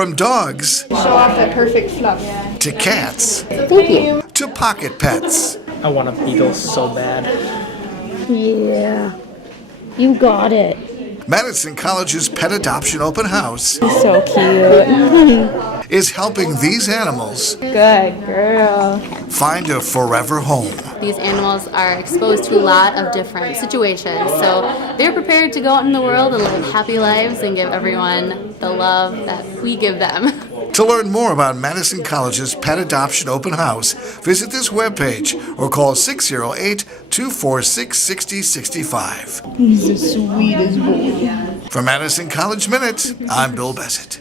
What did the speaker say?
From dogs Show off that perfect fluff. to cats Thank you. to pocket pets. I want a beagle so bad. Yeah. You got it. Madison College's Pet Adoption Open House So cute. is helping these animals Good girl. find a forever home. These animals are exposed to a lot of different situations, so they're prepared to go out in the world and live happy lives and give everyone the love that we give them. To learn more about Madison College's Pet Adoption Open House, visit this webpage or call 608-246-6065. He's the sweetest boy. For Madison College Minute, I'm Bill Bessett.